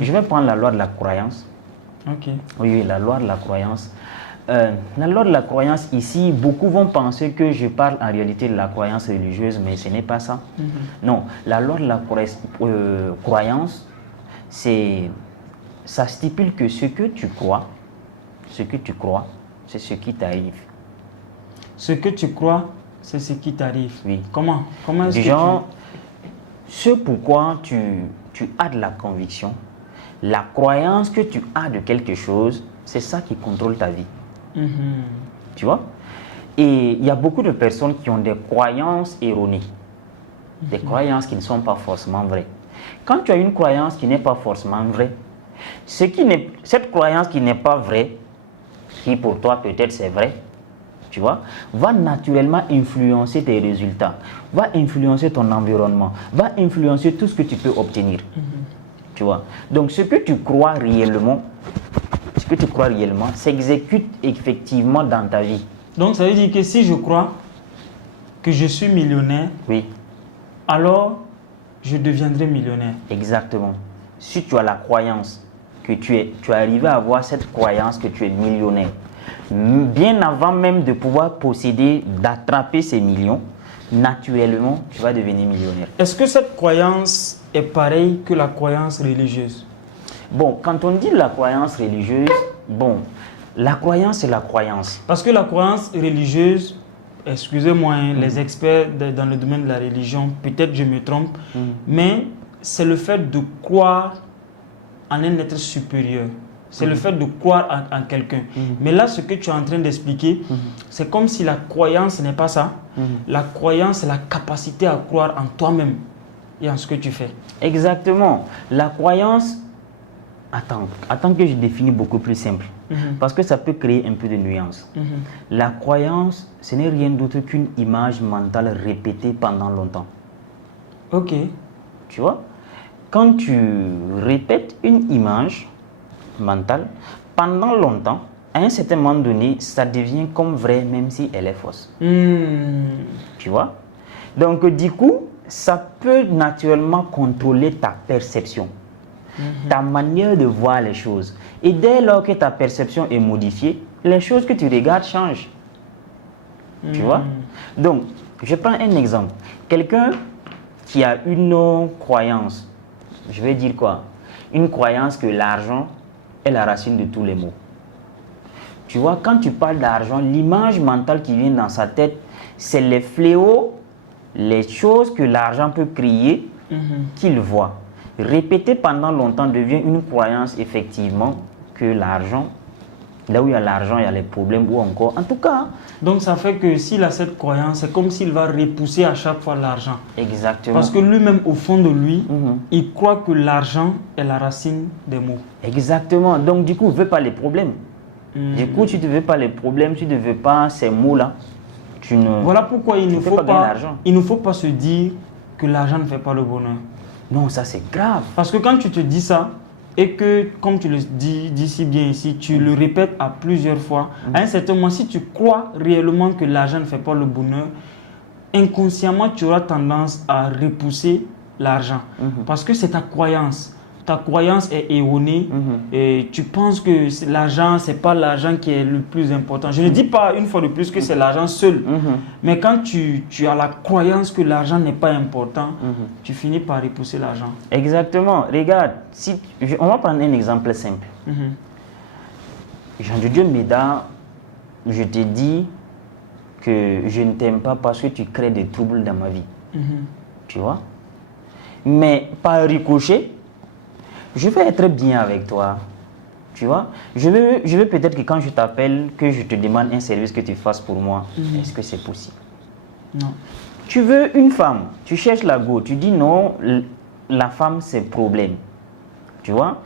Je vais prendre la loi de la croyance. Ok. Oui, la loi de la croyance. La loi de la croyance, ici, beaucoup vont penser que je parle en réalité de la croyance religieuse, mais ce n'est pas ça. Non, la loi de la croyance, ça stipule que ce que tu crois, c'est ce qui t'arrive. Ce que tu crois, c'est ce qui t'arrive. Oui. Comment est-ce Genre, ce pourquoi tu as de la conviction, la croyance que tu as de quelque chose, c'est ça qui contrôle ta vie. Tu vois? Et il y a beaucoup de personnes qui ont des croyances erronées, des croyances qui ne sont pas forcément vraies. Quand tu as une croyance qui n'est pas forcément vraie, cette croyance qui n'est pas vraie, qui pour toi peut-être c'est vrai, tu vois, va naturellement influencer tes résultats, va influencer ton environnement, va influencer tout ce que tu peux obtenir. Tu vois? Donc ce que tu crois réellement, s'exécute effectivement dans ta vie. Donc ça veut dire que si je crois que je suis millionnaire, Oui, alors je deviendrai millionnaire. exactement. Si tu as la croyance que tu es arrivé à avoir cette croyance que tu es millionnaire, bien avant même de pouvoir posséder, d'attraper ces millions, naturellement, tu vas devenir millionnaire. Est-ce que cette croyance est pareille que la croyance religieuse? Bon, quand on dit la croyance religieuse, bon, la croyance, c'est la croyance. Parce que la croyance religieuse, excusez-moi, les experts dans le domaine de la religion, peut-être je me trompe, mais c'est le fait de croire en un être supérieur. C'est le fait de croire en quelqu'un. Mais là, ce que tu es en train d'expliquer, c'est comme si la croyance n'est pas ça. La croyance, c'est la capacité à croire en toi-même et en ce que tu fais. Exactement. La croyance, attends que je définis beaucoup plus simple. Parce que ça peut créer un peu de nuance. La croyance, ce n'est rien d'autre qu'une image mentale répétée pendant longtemps. Ok. Tu vois? Quand tu répètes une image mentale pendant longtemps, à un certain moment donné, ça devient comme vrai même si elle est fausse. Tu vois? Donc du coup, ça peut naturellement contrôler ta perception, ta manière de voir les choses. Et dès lors que ta perception est modifiée, les choses que tu regardes changent. Tu vois? Donc, je prends un exemple. Quelqu'un qui a une croyance, je vais dire quoi? Une croyance que l'argent est la racine de tous les maux. Tu vois, quand tu parles d'argent, l'image mentale qui vient dans sa tête, c'est les fléaux, les choses que l'argent peut créer, qu'il voit. Répéter pendant longtemps devient une croyance effectivement que l'argent, là où il y a l'argent, il y a les problèmes ou encore. En tout cas. Donc ça fait que s'il a cette croyance, c'est comme s'il va repousser à chaque fois l'argent. Exactement. Parce que lui-même, au fond de lui, il croit que l'argent est la racine des maux. Exactement. Donc du coup, il ne veut pas les problèmes. Du coup, tu ne veux pas les problèmes, tu ne veux pas ces mots-là. Voilà pourquoi il ne faut pas se dire que l'argent ne fait pas le bonheur. Non, ça c'est grave. Parce que quand tu te dis ça, et que, comme tu le dis si bien ici, tu le répètes à plusieurs fois, à un certain moment, si tu crois réellement que l'argent ne fait pas le bonheur, inconsciemment, tu auras tendance à repousser l'argent. Parce que c'est ta croyance. Ta croyance est erronée et tu penses que l'argent, ce n'est pas l'argent qui est le plus important. Je ne dis pas une fois de plus que c'est l'argent seul. Mais quand tu as la croyance que l'argent n'est pas important, tu finis par repousser l'argent. Exactement. Regarde, on va prendre un exemple simple. Jean de Dieu Méda, je te dis que je ne t'aime pas parce que tu crées des troubles dans ma vie. Tu vois? Mais par ricochet, je vais être bien avec toi, tu vois. Je veux peut-être que quand je t'appelle, que je te demande un service que tu fasses pour moi. Est-ce que c'est possible? Non. Tu veux une femme, tu cherches la go, tu dis non, la femme c'est problème. Tu vois.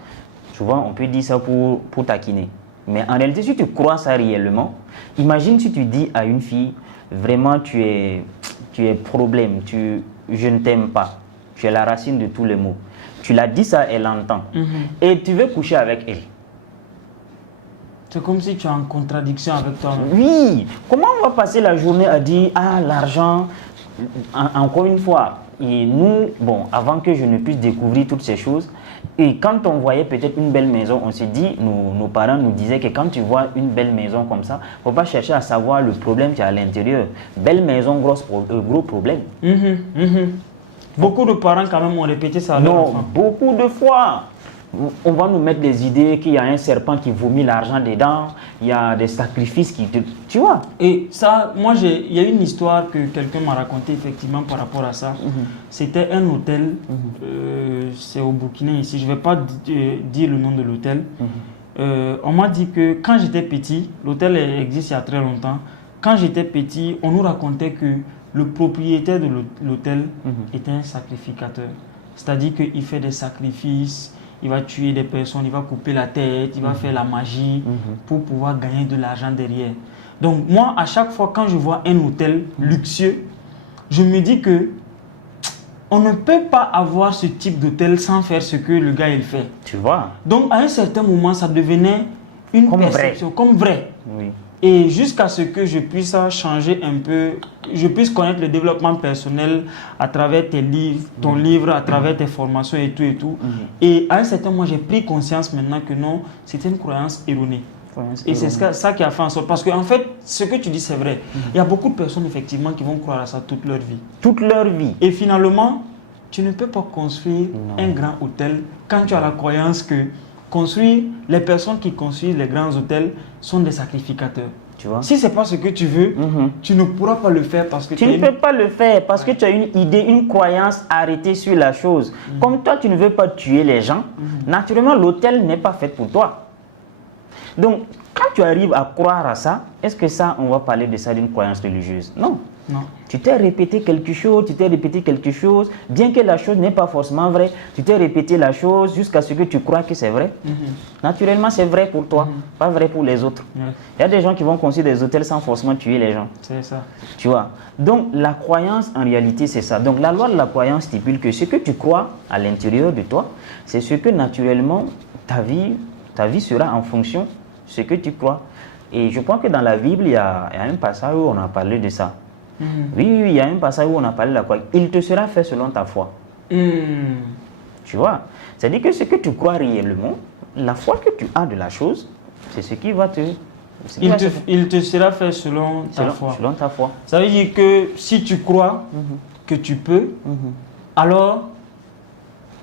Souvent on peut dire ça pour taquiner. Mais en réalité, si tu crois ça réellement, imagine si tu dis à une fille, vraiment tu es problème, je ne t'aime pas, tu es la racine de tous les maux. Tu l'as dit ça, elle entend. Et tu veux coucher avec elle. C'est comme si tu es en contradiction avec toi-même. Oui. Comment on va passer la journée à dire, ah, l'argent, encore une fois, et nous, bon, avant que je ne puisse découvrir toutes ces choses, Et quand on voyait peut-être une belle maison, on se dit, nos parents nous disaient que quand tu vois une belle maison comme ça, il ne faut pas chercher à savoir le problème qu'il y a à l'intérieur. Belle maison, gros problème. Beaucoup de parents quand même ont répété ça à leur enfant. Non, beaucoup de fois. On va nous mettre des idées qu'il y a un serpent qui vomit l'argent dedans, il y a des sacrifices qui... Tu vois? Et ça, moi, il y a une histoire que quelqu'un m'a racontée effectivement par rapport à ça. C'était un hôtel, c'est au Burkina ici, je ne vais pas dire le nom de l'hôtel. On m'a dit que quand j'étais petit, l'hôtel existe il y a très longtemps, quand j'étais petit, on nous racontait que le propriétaire de l'hôtel était un sacrificateur. C'est-à-dire qu'il fait des sacrifices, il va tuer des personnes, il va couper la tête, il va faire la magie pour pouvoir gagner de l'argent derrière. Donc moi, à chaque fois quand je vois un hôtel luxueux, je me dis que on ne peut pas avoir ce type d'hôtel sans faire ce que le gars il fait. Tu vois? Donc à un certain moment, ça devenait une perception comme vrai. Oui. Et jusqu'à ce que je puisse changer un peu, je puisse connaître le développement personnel à travers tes livres, ton livre, à travers tes formations et tout et tout. Et à un certain moment, j'ai pris conscience maintenant que non, c'était une croyance erronée. Et c'est ça qui a fait en sorte. Parce qu'en fait, ce que tu dis, c'est vrai. Il y a beaucoup de personnes, effectivement, qui vont croire à ça toute leur vie. Toute leur vie. Et finalement, tu ne peux pas construire un grand hôtel quand tu as la croyance que les personnes qui construisent les grands hôtels sont des sacrificateurs. Tu vois? Si ce n'est pas ce que tu veux, tu ne pourras pas le faire parce que tu ne peux pas le faire parce que tu as une idée, une croyance arrêtée sur la chose. Comme toi, tu ne veux pas tuer les gens, naturellement, l'hôtel n'est pas fait pour toi. Donc, quand tu arrives à croire à ça, est-ce que ça, on va parler de ça d'une croyance religieuse? Non. Non. Tu t'es répété quelque chose, bien que la chose n'est pas forcément vraie, tu t'es répété la chose jusqu'à ce que tu crois que c'est vrai. Naturellement, c'est vrai pour toi, pas vrai pour les autres. Il y a des gens qui vont construire des hôtels sans forcément tuer les gens. C'est ça. Tu vois? Donc, la croyance, en réalité, c'est ça. Donc, la loi de la croyance stipule que ce que tu crois à l'intérieur de toi, c'est ce que naturellement, ta vie sera en fonction de ce que tu crois. Et je pense que dans la Bible, il y a un passage où on a parlé de ça. Oui, il y a un passage où on a parlé de la croix. Il te sera fait selon ta foi. Tu vois? C'est-à-dire que ce que tu crois réellement, la foi que tu as de la chose, c'est ce qui va te... Il te sera fait selon ta foi. Selon ta foi. Ça veut dire que si tu crois que tu peux, alors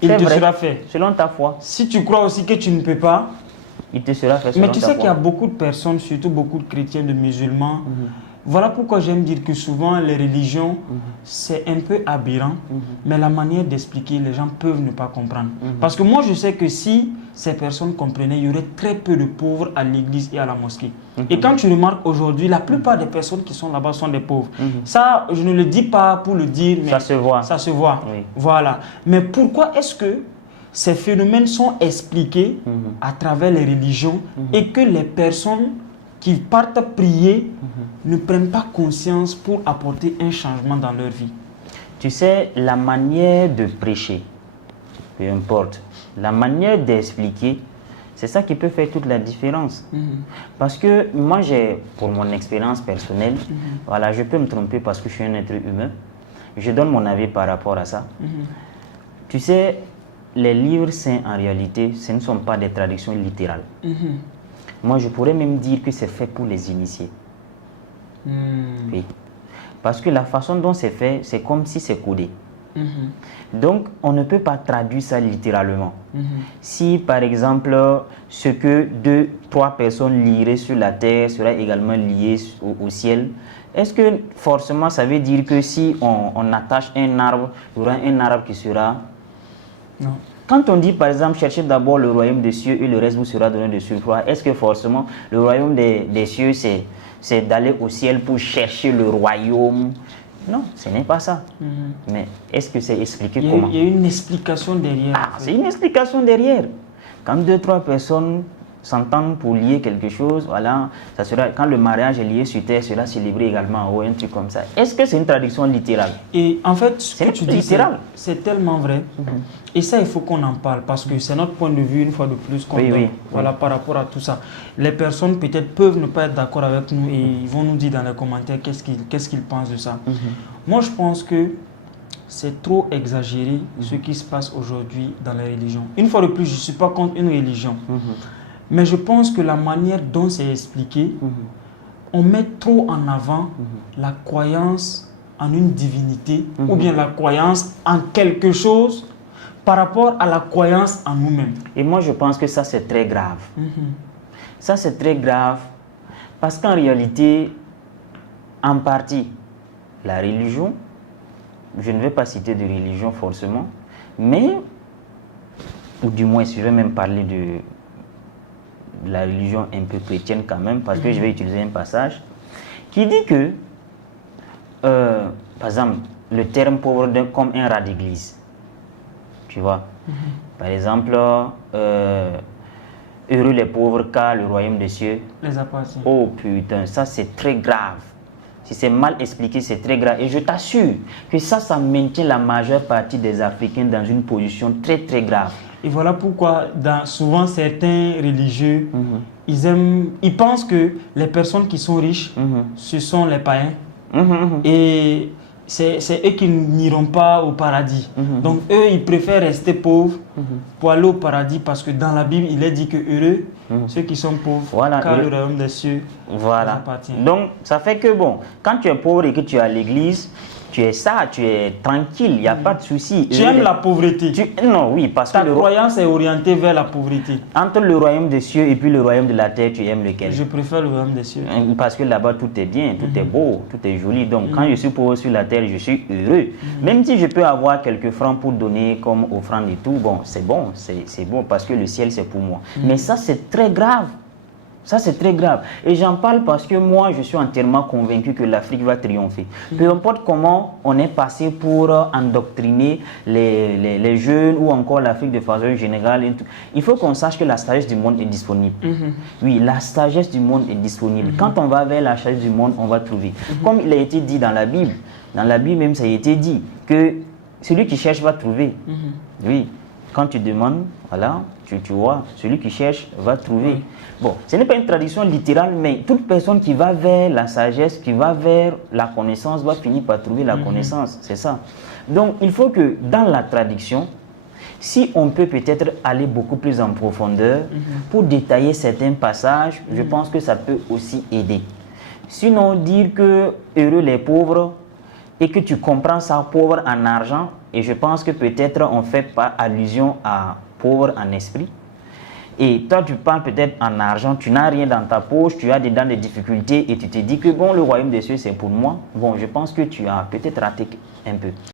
il te sera fait. Selon ta foi. Si tu crois aussi que tu ne peux pas, il te sera fait selon ta foi. Mais tu sais qu'il y a beaucoup de personnes, surtout beaucoup de chrétiens, de musulmans. Voilà pourquoi j'aime dire que souvent les religions, c'est un peu aberrant, mais la manière d'expliquer, les gens peuvent ne pas comprendre. Parce que moi, je sais que si ces personnes comprenaient, il y aurait très peu de pauvres à l'église et à la mosquée. Et quand tu remarques aujourd'hui, la plupart des personnes qui sont là-bas sont des pauvres. Ça, je ne le dis pas pour le dire, mais ça se voit. Ça se voit. Oui. Voilà. Mais pourquoi est-ce que ces phénomènes sont expliqués à travers les religions et que les personnes qui partent prier ne prennent pas conscience pour apporter un changement dans leur vie? Tu sais, la manière de prêcher, peu importe, la manière d'expliquer, c'est ça qui peut faire toute la différence. Parce que moi, pour mon expérience personnelle, voilà, je peux me tromper parce que je suis un être humain. Je donne mon avis par rapport à ça. Tu sais, les livres saints, en réalité, ce ne sont pas des traductions littérales. Moi, je pourrais même dire que c'est fait pour les initiés. Oui. Parce que la façon dont c'est fait, c'est comme si c'est codé. Donc, on ne peut pas traduire ça littéralement. Si, par exemple, ce que 2-3 personnes liraient sur la terre sera également lié au ciel, est-ce que forcément ça veut dire que si on attache un arbre, il y aura un arbre qui sera... Non. Quand on dit par exemple cherchez d'abord le royaume des cieux et le reste vous sera donné de surcroît, est-ce que forcément le royaume des cieux c'est d'aller au ciel pour chercher le royaume? Non, ce n'est pas ça. Mais est-ce que c'est expliqué comment? Il y a une explication derrière. Ah, c'est une explication derrière. Quand 2-3 personnes s'entendent pour lier quelque chose, voilà, ça sera, quand le mariage est lié sur terre, sera célébré également en haut, un truc comme ça. Est-ce que c'est une traduction littérale? Et en fait, ce que tu dis, littéral. c'est tellement vrai. Et ça, il faut qu'on en parle parce que c'est notre point de vue, une fois de plus, qu'on donne. Voilà, par rapport à tout ça. Les personnes, peut-être, peuvent ne pas être d'accord avec nous et ils vont nous dire dans les commentaires qu'est-ce qu'ils pensent de ça. Moi, je pense que c'est trop exagéré ce qui se passe aujourd'hui dans les religions. Une fois de plus, je ne suis pas contre une religion. Mais je pense que la manière dont c'est expliqué, on met trop en avant la croyance en une divinité ou bien la croyance en quelque chose par rapport à la croyance en nous-mêmes. Et moi, je pense que ça, c'est très grave. Ça, c'est très grave parce qu'en réalité, en partie, la religion, je ne vais pas citer de religion forcément, mais, ou du moins, je vais même parler de la religion un peu chrétienne quand même, parce que je vais utiliser un passage qui dit que, par exemple, le terme pauvre comme un rat d'église. Tu vois, par exemple, heureux les pauvres car le royaume des cieux les appartient. Oh putain, ça c'est très grave. Si c'est mal expliqué, c'est très grave. Et je t'assure que ça maintient la majeure partie des Africains dans une position très très grave. Et voilà pourquoi souvent certains religieux, ils pensent que les personnes qui sont riches, ce sont les païens. Et c'est eux qui n'iront pas au paradis. Donc eux, ils préfèrent rester pauvres pour aller au paradis parce que dans la Bible, il est dit que heureux, ceux qui sont pauvres, car le royaume des cieux leur appartient. Donc ça fait que bon, quand tu es pauvre et que tu es à l'église, tu es ça, tu es tranquille, il n'y a pas de souci. Tu aimes la pauvreté. Non, oui, parce que ta croyance est orientée vers la pauvreté. Entre le royaume des cieux et puis le royaume de la terre, tu aimes lequel? Je préfère le royaume des cieux. Parce que là-bas, tout est bien, tout est beau, tout est joli. Donc, quand je suis pauvre sur la terre, je suis heureux. Même si je peux avoir quelques francs pour donner comme offrande et tout, bon, c'est bon parce que le ciel, c'est pour moi. Mais ça, c'est très grave. Ça, c'est très grave. Et j'en parle parce que moi, je suis entièrement convaincu que l'Afrique va triompher. Peu importe comment on est passé pour endoctriner les jeunes ou encore l'Afrique de façon générale. Il faut qu'on sache que la sagesse du monde est disponible. Oui, la sagesse du monde est disponible. Quand on va vers la sagesse du monde, on va trouver. Comme il a été dit dans la Bible même, ça a été dit que celui qui cherche va trouver. Oui. Quand tu demandes, voilà, tu vois, celui qui cherche va trouver. Bon, ce n'est pas une tradition littérale, mais toute personne qui va vers la sagesse, qui va vers la connaissance, va finir par trouver la connaissance. C'est ça. Donc, il faut que dans la traduction, si on peut peut-être aller beaucoup plus en profondeur pour détailler certains passages, je pense que ça peut aussi aider. Sinon, dire que heureux les pauvres et que tu comprends ça pauvre en argent, et je pense que peut-être on ne fait pas allusion à pauvre en esprit. Et toi, tu parles peut-être en argent, tu n'as rien dans ta poche, tu as dedans des difficultés et tu te dis que bon, le royaume des cieux, c'est pour moi. Bon, je pense que tu as peut-être raté un peu.